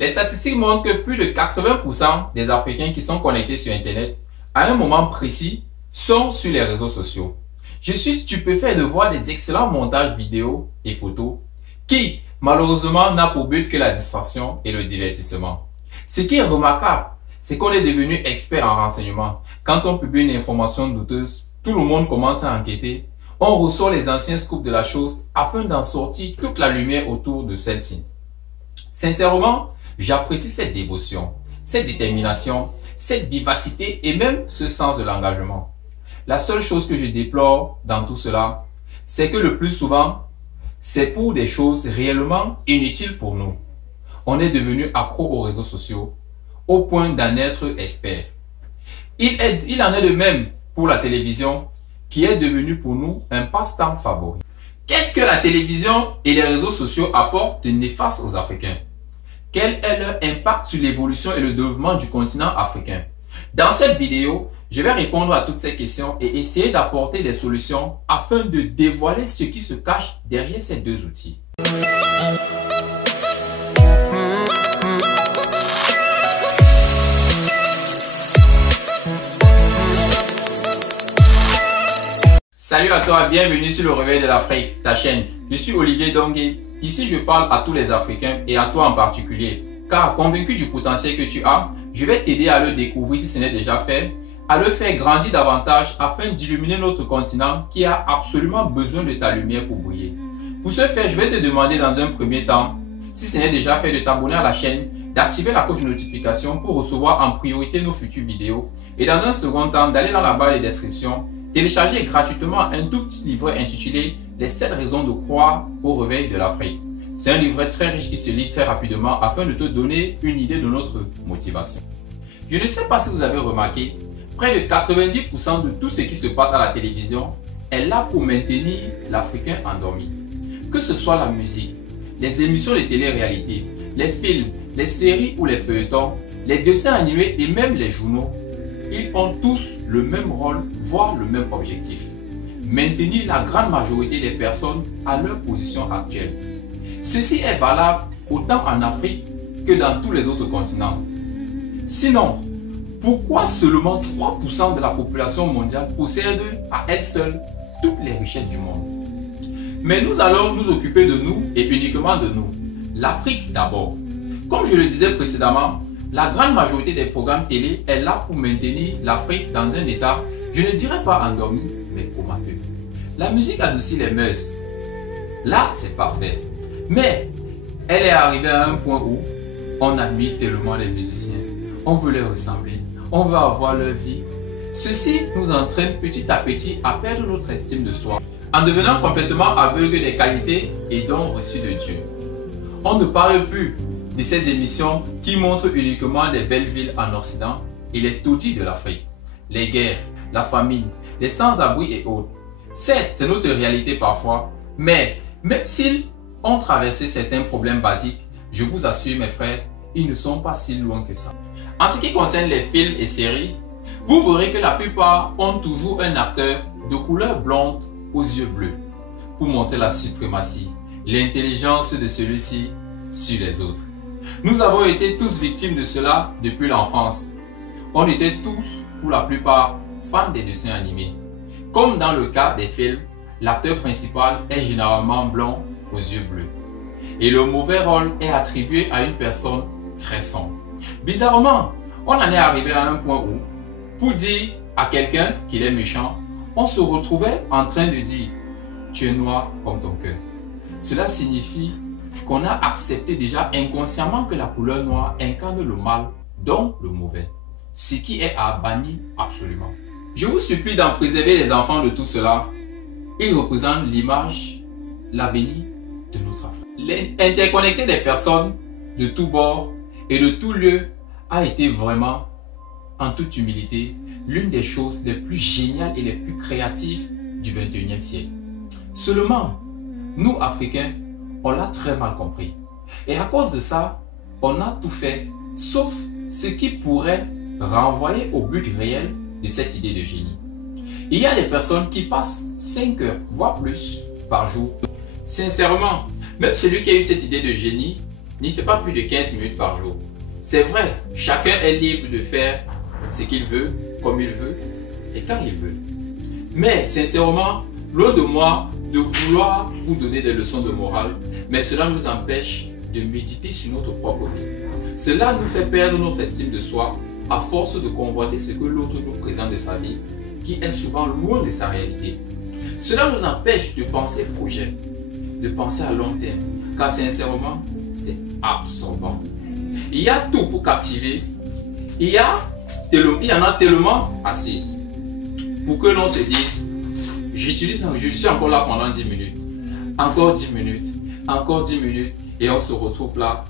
Les statistiques montrent que plus de 80% des Africains qui sont connectés sur Internet à un moment précis sont sur les réseaux sociaux. Je suis stupéfait de voir des excellents montages vidéo et photos qui, malheureusement, n'a pour but que la distraction et le divertissement. Ce qui est remarquable, c'est qu'on est devenu expert en renseignement. Quand on publie une information douteuse, tout le monde commence à enquêter. On ressort les anciens scoops de la chose afin d'en sortir toute la lumière autour de celle-ci. Sincèrement, j'apprécie cette dévotion, cette détermination, cette vivacité et même ce sens de l'engagement. La seule chose que je déplore dans tout cela, c'est que le plus souvent, c'est pour des choses réellement inutiles pour nous. On est devenu accro aux réseaux sociaux, au point d'en être expert. Il en est de même pour la télévision, qui est devenue pour nous un passe-temps favori. Qu'est-ce que la télévision et les réseaux sociaux apportent de néfaste aux Africains? Quel est leur impact sur l'évolution et le développement du continent africain? Dans cette vidéo, je vais répondre à toutes ces questions et essayer d'apporter des solutions afin de dévoiler ce qui se cache derrière ces deux outils. Salut à toi, bienvenue sur le Réveil de l'Afrique, ta chaîne. Je suis Olivier Dongué. Ici, je parle à tous les Africains et à toi en particulier. Car convaincu du potentiel que tu as, je vais t'aider à le découvrir si ce n'est déjà fait, à le faire grandir davantage afin d'illuminer notre continent qui a absolument besoin de ta lumière pour briller. Pour ce faire, je vais te demander dans un premier temps, si ce n'est déjà fait, de t'abonner à la chaîne, d'activer la cloche de notification pour recevoir en priorité nos futures vidéos et dans un second temps, d'aller dans la barre de description, télécharger gratuitement un tout petit livret intitulé « Les 7 raisons de croire au réveil de l'Afrique ». C'est un livret très riche qui se lit très rapidement afin de te donner une idée de notre motivation. Je ne sais pas si vous avez remarqué, près de 90% de tout ce qui se passe à la télévision est là pour maintenir l'Africain endormi. Que ce soit la musique, les émissions de télé-réalité, les films, les séries ou les feuilletons, les dessins animés et même les journaux, ils ont tous le même rôle, voire le même objectif. Maintenir la grande majorité des personnes à leur position actuelle. Ceci est valable autant en Afrique que dans tous les autres continents. Sinon, pourquoi seulement 3% de la population mondiale possède à elle seule toutes les richesses du monde? Mais nous allons nous occuper de nous et uniquement de nous. L'Afrique d'abord. Comme je le disais précédemment, la grande majorité des programmes télé est là pour maintenir l'Afrique dans un état, je ne dirais pas endormi, mais comateux. La musique adoucit les mœurs. Là, c'est parfait. Mais elle est arrivée à un point où on admire tellement les musiciens. On veut les ressembler. On veut avoir leur vie. Ceci nous entraîne petit à petit à perdre notre estime de soi, en devenant complètement aveugle des qualités et dons reçus de Dieu. On ne parle plus de ces émissions qui montrent uniquement les belles villes en Occident et les taudis de l'Afrique, les guerres, la famine, les sans-abri et autres. Certes, c'est notre réalité parfois, mais même s'ils ont traversé certains problèmes basiques, je vous assure mes frères, ils ne sont pas si loin que ça. En ce qui concerne les films et séries, vous verrez que la plupart ont toujours un acteur de couleur blonde aux yeux bleus pour montrer la suprématie, l'intelligence de celui-ci sur les autres. Nous avons été tous victimes de cela depuis l'enfance. On était tous, pour la plupart, fans des dessins animés. Comme dans le cas des films, l'acteur principal est généralement blond aux yeux bleus. Et le mauvais rôle est attribué à une personne très sombre. Bizarrement, on en est arrivé à un point où, pour dire à quelqu'un qu'il est méchant, on se retrouvait en train de dire « tu es noir comme ton cœur ». Cela signifie qu'on a accepté déjà inconsciemment que la couleur noire incarne le mal, donc le mauvais, ce qui est à bannir absolument. Je vous supplie d'en préserver les enfants de tout cela. Ils représentent l'image, l'avenir de notre Afrique. L'interconnecter des personnes de tous bords et de tout lieu a été vraiment, en toute humilité, l'une des choses les plus géniales et les plus créatives du 21e siècle. Seulement, nous Africains, on l'a très mal compris. Et à cause de ça, on a tout fait, sauf ce qui pourrait renvoyer au but réel de cette idée de génie. Il y a des personnes qui passent 5 heures, voire plus, par jour. Sincèrement, même celui qui a eu cette idée de génie n'y fait pas plus de 15 minutes par jour. C'est vrai, chacun est libre de faire ce qu'il veut, comme il veut et quand il veut. Mais sincèrement, loin de moi de vouloir vous donner des leçons de morale, mais cela nous empêche de méditer sur notre propre vie. Cela nous fait perdre notre estime de soi à force de convoiter ce que l'autre nous présente de sa vie, qui est souvent loin de sa réalité. Cela nous empêche de penser projet, de penser à long terme, car sincèrement, c'est absorbant. Il y a tout pour captiver, il y en a tellement assez pour que l'on se dise, je suis encore là pendant 10 minutes, encore 10 minutes, encore 10 minutes, et on se retrouve là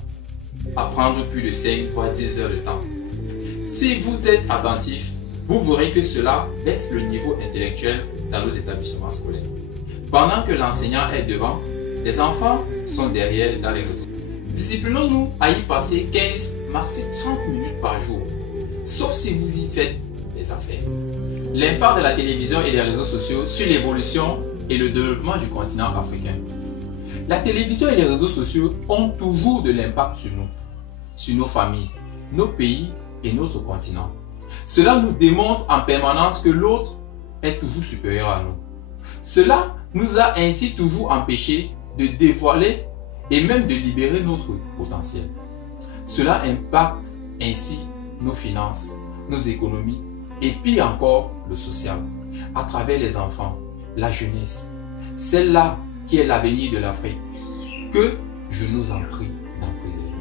à prendre plus de 5 voire 10 heures de temps. Si vous êtes attentif, vous verrez que cela baisse le niveau intellectuel dans nos établissements scolaires. Pendant que l'enseignant est devant, les enfants sont derrière dans les réseaux. Disciplinons-nous à y passer 15, maximum 30 minutes par jour, sauf si vous y faites des affaires. L'impact de la télévision et des réseaux sociaux sur l'évolution et le développement du continent africain. La télévision et les réseaux sociaux ont toujours de l'impact sur nos familles, nos pays et notre continent. Cela nous démontre en permanence que l'autre est toujours supérieur à nous. Cela nous a ainsi toujours empêchés de dévoiler et même de libérer notre potentiel. Cela impacte ainsi nos finances, nos économies et pire encore le social, à travers les enfants, la jeunesse, celle-là qui est l'avenir de l'Afrique, que je nous en prie d'en préserver.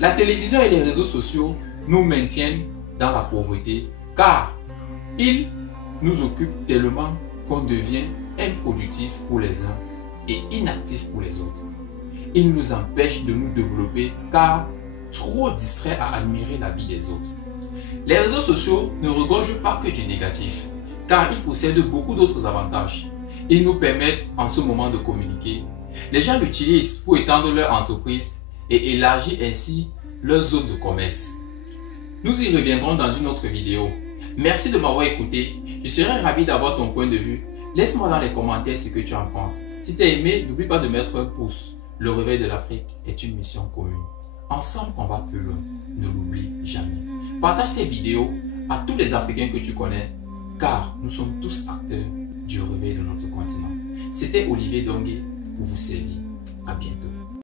La télévision et les réseaux sociaux nous maintiennent dans la pauvreté car ils nous occupent tellement qu'on devient improductif pour les uns et inactif pour les autres. Ils nous empêchent de nous développer car trop distraits à admirer la vie des autres. Les réseaux sociaux ne regorgent pas que du négatif car ils possèdent beaucoup d'autres avantages. Ils nous permettent en ce moment de communiquer. Les gens l'utilisent pour étendre leur entreprise et élargir ainsi leur zone de commerce. Nous y reviendrons dans une autre vidéo. Merci de m'avoir écouté. Je serais ravi d'avoir ton point de vue. Laisse-moi dans les commentaires ce que tu en penses. Si tu as aimé, n'oublie pas de mettre un pouce. Le réveil de l'Afrique est une mission commune. Ensemble, on va plus loin. Ne l'oublie jamais. Partage ces vidéos à tous les Africains que tu connais, car nous sommes tous acteurs du réveil de notre continent. C'était Olivier Dongué pour vous servir. À bientôt.